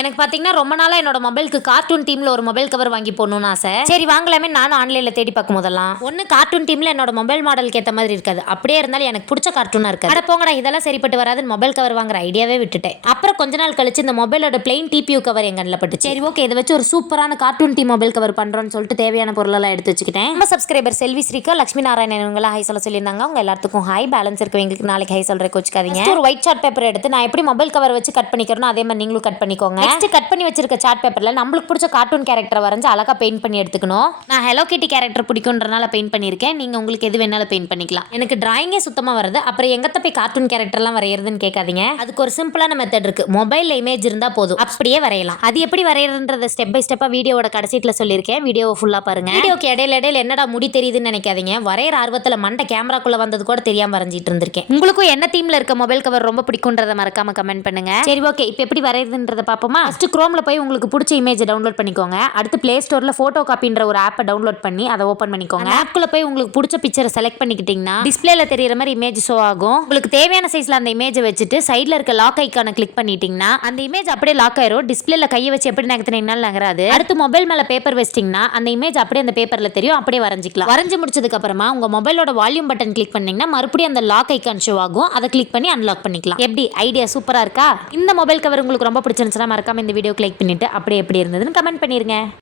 எனக்கு பார்த்தீங்கன்னா ரொம்ப நாளாக என்னோட மொபைலுக்கு கார்ட்டூன் டீமில் ஒரு மொபைல் கவர் வாங்கி போடணும்னு ஆசை. சரி வாங்கலாமே நானும் ஆன்லைனில் தேடி பார்க்கும் போதெல்லாம் ஒன்று கார்ட்டூன் டீமில் என்னோட மொபைல் மாடலுக்கு ஏற்ற மாதிரி இருக்காது. அப்படியே இருந்தாலும் எனக்கு பிடிச்ச கார்ட்டூனாக இருக்காது. அட போங்கடா இதெல்லாம் சரிப்பட்டு வராதுன்னு மொபைல் கவர் வாங்குற ஐடியாவே விட்டுட்டேன். அப்புறம் கொஞ்ச நாள் கழிச்சு இந்த மொபைலோட பிளெயின் டிபியூ கவர் என் கண்ணில் பட்டு சரி ஓகே இதை வச்சு ஒரு சூப்பரான கார்ட்டூன் டீம் மொபைல் கவர் பண்ணுறோன்னு சொல்லிட்டு தேவையான பொருளெல்லாம் எடுத்து வச்சுக்கிட்டேன். நம்ம சப்ஸ்கிரைபர் செல்வி ஸ்ரீகா லட்சுமி நாராயணன் இவங்களாம் ஹை சொல்ல சொல்லியிருந்தாங்க. அவங்க எல்லாத்துக்கும் ஹை பேலன்ஸ் இருக்கவங்களுக்கு நாளைக்கு ஹை சொல்கிறேன் வச்சுக்காதீங்க. ஒரு ஒயிட் சார்ட் பேப்பர் எடுத்து நான் எப்படி மொபைல் கவர் வச்சு கட் பண்ணிக்கிறோம் அதே மாதிரி நீங்களும் கட் பண்ணிக்கோங்க. நெக்ஸ்ட் கட் பண்ணி வச்சிருக்க சார்ட் பேப்பர்ல நம்மளுக்கு பிடிச்ச கார்ட்டூன் கேரக்டர் வரைஞ்சு அழகா பெயிண்ட் பண்ணி எடுத்துக்கணும். நான் ஹலோ கிட்டி கேரக்டர் பிடிக்கும்ன்றனால பெயிண்ட் பண்ணியிருக்கேன். நீங்க உங்களுக்கு எது வேணாலும் பெயிண்ட் பண்ணிக்கலாம். எனக்கு டிராயிங்கே சுத்தமா வருது. அப்புறம் எங்கத்த போய் கார்ட்டூன் கேரக்டர்லாம் வரையறதுன்னு கேட்காதீங்க. அதுக்கு ஒரு சிம்பிளான மெத்தட் இருக்கு. மொபைல்ல இமேஜ் இருந்தா போதும் அப்படியே வரையலாம். அது எப்படி வரையறதுன்றத ஸ்டெப் பை ஸ்டெப்பா வீடியோவோட கடைசியில சொல்லியிருக்கேன். வீடியோவை ஃபுல்லா பாருங்க. வீடியோக்கு இடையில என்னடா முடி தெரியுதுன்னு நினைக்காதீங்க. வரையற ஆர்வத்துல மண்டை கேமராக்குள்ள வந்தது கூட தெரியாம வரைஞ்சிட்டு இருந்திருக்கேன். உங்களுக்கும் என்ன தீம்ல இருக்க மொபைல் கவர் ரொம்ப பிடிக்கும்ன்றத மறக்காம கமெண்ட் பண்ணுங்க. சரி ஓகே இப்போ எப்படி வரையறதுன்றத பாப்போமா. ஃபர்ஸ்ட் குரோம்ல போய் உங்களுக்கு பிடிச்ச இமேஜ் டவுன்லோட் பண்ணிக்கோங்க. அடுத்து பிளே ஸ்டோர்ல போட்டோ காப்பின்ற ஒரு ஆப்பை டவுன்லோட் பண்ணி அதை ஓபன் பண்ணிக்கோங்க. ஆப்குள்ள போய் உங்களுக்கு பிடிச்ச பிக்சரை செலக்ட் பண்ணிக்கிட்டீங்கன்னா டிஸ்பிளேல தெரியற மாதிரி இமேஜ் ஷோ ஆகும். உங்களுக்கு தேவையான சைஸ்ல அந்த இமேஜை வச்சுட்டு சைடுல இருக்க லாக் ஐகானை கிளிக் பண்ணிட்டீங்கன்னா அந்த இமேஜ் அப்படியே லாக் ஆயிரும். டிஸ்பிளேல கையை வச்சு எப்படி நகர்த்தினீங்கனாலும் நகராது. அடுத்து மொபைல் மேல பேப்பர் வச்சிட்டீங்கன்னா அந்த இமேஜ் அப்படியே அந்த பேப்பர்ல தெரியும். அப்படியே வரைஞ்சிக்கலாம். வரைஞ்சு முடிச்சதுக்கு அப்புறமா உங்க மொபைலோட வால்யூம் பட்டன் கிளிக் பண்ணீங்கன்னா மறுபடியும் அந்த லாக் ஐகான் ஷோ ஆகும். அதை கிளிக் பண்ணி அன்லாக் பண்ணிக்கலாம். எப்படி ஐடியா சூப்பரா இருக்கா? இந்த மொபைல் கவர் உங்களுக்கு ரொம்ப பிடிச்சிருந்துச்சுன்னா மறக்காம இந்த வீடியோக்கு லைக் பண்ணிட்டு அப்படியே எப்படி இருந்ததுன்னு கமெண்ட் பண்ணிருங்க.